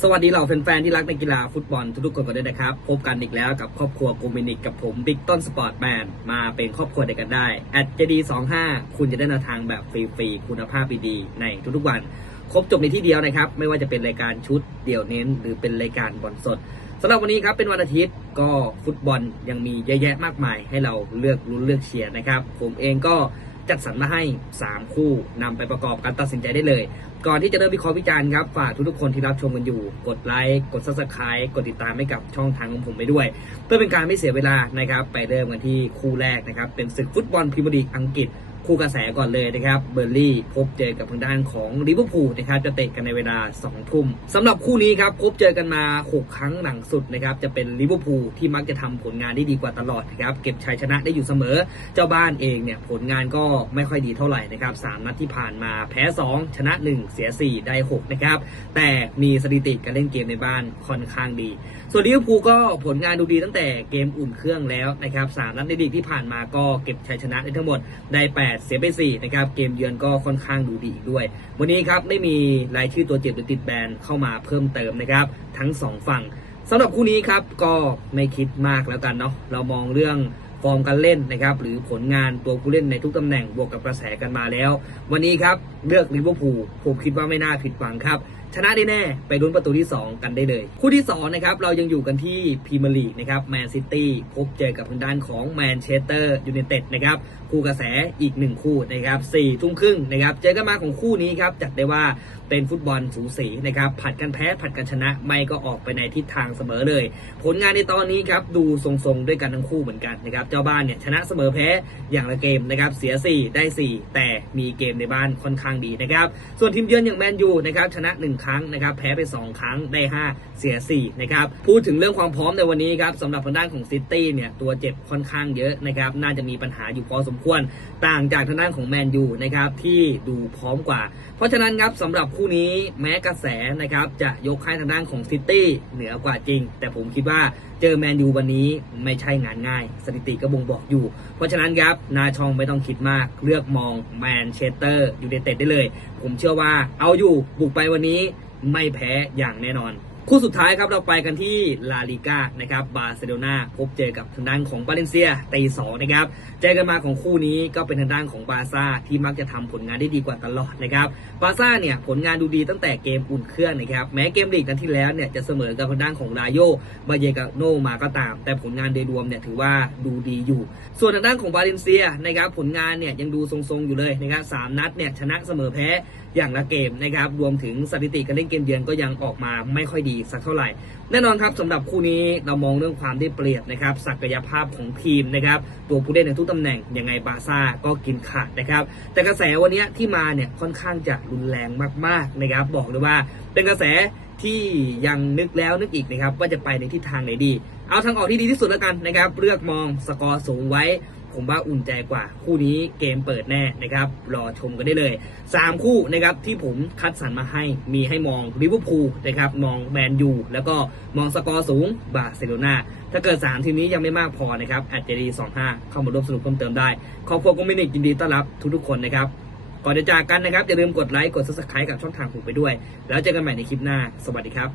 สวัสดีเหล่าแฟนๆที่รักในกีฬาฟุตบอลทุกๆคนกันด้วยนะครับ พบกันอีกแล้วกับครอบครัวโกมินิกกับผมบิ๊กต้นสปอร์ตแมนมาเป็นครอบครัวเดียวกันได้แอดเจดีสองห้าคุณจะได้แนวทางแบบฟรีๆ คุณภาพดีๆ ในทุกๆวัน ครบจบในที่เดียวนะครับ ไม่ว่าจะเป็นรายการชุดเดี่ยวเน้น หรือเป็นรายการบอลสดสำหรับวันนี้ครับเป็นวันอาทิตย์ก็ฟุตบอลยังมีเยอะแยะมากมาย ให้เราเลือกลุ้นเลือกเชียร์นะครับผมเองก็ จัดสรรมาให้ 3 คู่นำไปประกอบการตัดสินใจได้เลย ก่อนที่จะเริ่มวิเคราะห์วิจารณ์ครับฝากทุกๆคนที่รับชมกันอยู่ กดไลค์กดซับสไคร b e กดติดตามให้กับช่องทางของผมไปด้วย เพื่อเป็นการไม่เสียเวลานะครับไปเริ่มกันที่คู่แรกนะครับเป็นศึกฟุตบอลพรีเมียร์ลีกอังกฤษ คู่กระแสก่อนเลยนะครับ เบอร์ลี่พบเจอกับทางด้านของลิเวอร์พูลนะครับ จะเตะกันในเวลา 2 ทุ่มสำหรับคู่นี้ครับ พบเจอกันมา 6 ครั้งหลังสุดนะครับ จะเป็นลิเวอร์พูลที่มักจะทำผลงานได้ดีกว่าตลอดนะครับ เก็บชัยชนะได้อยู่เสมอ เจ้าบ้านเองเนี่ยผลงานก็ไม่ค่อยดีเท่าไหร่นะครับสามนัดที่ผ่านมาแพ้ 2 ชนะ 1 เสีย 4 ได้ 6 นะครับ แต่มีสถิติการเล่นเกมในบ้านค่อนข้างดี ส่วนลิเวอร์พูลก็ผลงานดูดีตั้งแต่เกมอุ่นเครื่องแล้วนะครับสามนัดในลีกที่ผ่านมาก็เก็บชัยชนะได้ทั้งหมดได้8 เสียไป 4 นะครับ เกมเยือนก็ค่อนข้างดูดีอีกด้วย วันนี้ครับไม่มีรายชื่อตัวเจ็บหรือติดแบนเข้ามาเพิ่มเติมนะครับ ทั้ง 2 ฝั่งสำหรับคู่นี้ครับก็ไม่คิดมากแล้วกันเนาะเรามองเรื่องฟอร์มการเล่นนะครับหรือผลงานตัวผู้เล่นในทุกตำแหน่งบวกกับกระแสกันมาแล้ว วันนี้ครับเลือกลิเวอร์พูลผมคิดว่าไม่น่าผิดหวังครับ ชนะได้แน่ไปลุ้นประตูที่ 2 กันได้เลย คู่ที่2นะครับเรายังอยู่กันที่พรีเมียร์ลีกนะครับแมนซิตี้พบเจอกับทางด้านของแมนเชสเตอร์ยูไนเต็ดนะครับคู่กระแสอีก 1 คู่นะครับสี่ทุ่มครึ่งนะครับเจอกันมาของคู่นี้ครับจัดได้ว่าเป็นฟุตบอลสูสีนะครับผัดกันแพ้ผัดกันชนะไม่ก็ออกไปในทิศทางเสมอเลย ผลงานในตอนนี้ครับดูทรงๆด้วยกันทั้งคู่เหมือนกันนะครับเจ้าบ้านเนี่ยชนะเสมอแพ้อย่างละเกมนะครับเสีย 4 ได้ 4 แต่มีเกมในบ้านค่อนข้างดีนะครับส่วนทีมเยือนอย่างแมนยูนะครับชนะ1ครั้งนะครับแพ้ไป 2 ครั้งได้ 5 เสีย4นะครับพูดถึงเรื่องความพร้อมในวันนี้ครับสำหรับทางด้านของซิตี้เนี่ยตัวเจ็บค่อนข้างเยอะนะครับน่าจะมีปัญหาอยู่พอสมควร ต่างจากทางด้านของแมนยูนะครับที่ดูพร้อมกว่า เพราะฉะนั้นครับสำหรับคู่นี้แม้กระแสนะครับจะยกให้ทางด้านของซิตี้เหนือกว่าจริง แต่ผมคิดว่าเจอแมนยูวันนี้ไม่ใช่งานง่าย สถิติก็บ่งบอกอยู่ เพราะฉะนั้นครับนาชองไม่ต้องคิดมาก เลือกมองแมนเชสเตอร์ยูไนเต็ดได้เลย ผมเชื่อว่าเอาอยู่บุกไปวันนี้ ไม่แพ้อย่างแน่นอน คู่สุดท้ายครับเราไปกันที่ลาลิก้านะครับบาร์เซโลนาพบเจอกับทางด้านของบาเลนเซียตีสองนะครับเจอกันมาของคู่นี้ก็เป็นทางด้านของบาซ่าที่มักจะทำผลงานได้ดีกว่าตลอดนะครับบาซ่าเนี่ยผลงานดูดีตั้งแต่เกมอุ่นเครื่องนะครับแม้เกมลีกนัดที่แล้วเนี่ยจะเสมอกับทางด้านของรายโยบาเยกาโนมาก็ตาม แต่ผลงานโดยรวมเนี่ยถือว่าดูดีอยู่ ส่วนทางด้านของบาเลนเซียนะครับผลงานเนี่ยยังดูทรงๆอยู่เลยนะครับสามนัดเนี่ยชนะเสมอแพ้อย่างละเกมนะครับรวมถึงสถิติการเล่นเกมเยือนก็ยังออกมาไม่ค่อยดีสักเท่าไหร่ แน่นอนครับสำหรับคู่นี้เรามองเรื่องความได้เปรียบนะครับศักยภาพของทีมนะครับตัวผู้เล่นในทุกตำแหน่งยังไงบาซ่าก็กินขาดนะครับแต่กระแสวันนี้ที่มาเนี่ยค่อนข้างจะรุนแรงมากๆนะครับบอกเลยว่าเป็นกระแสที่ยังนึกแล้วนึกอีกนะครับว่าจะไปในทิศทางไหนดี เอาทางออกที่ดีที่สุดแล้วกันนะครับเลือกมองสกอร์สูงไว้ ผมว่าอุ่นใจกว่า คู่นี้เกมเปิดแน่นะครับ รอชมกันได้เลย 3 คู่นะครับที่ผมคัดสรรมาให้มีให้มองลิเวอร์พูลนะครับมองแมนยูแล้วก็มองสกอร์สูงบาร์เซโลนาถ้าเกิด 3 ทีมนี้ยังไม่มากพอนะครับอาจจะดี25 เข้ามาร่วมสนุกเพิ่มเติมได้ขอบคุณคอมมินิกยินดีต้อนรับทุกๆคนนะครับก่อนจะจากกันนะครับอย่าลืมกดไลค์กด subscribe กับช่องทางผมไปด้วย แล้วเจอกันใหม่ในคลิปหน้า สวัสดีครับ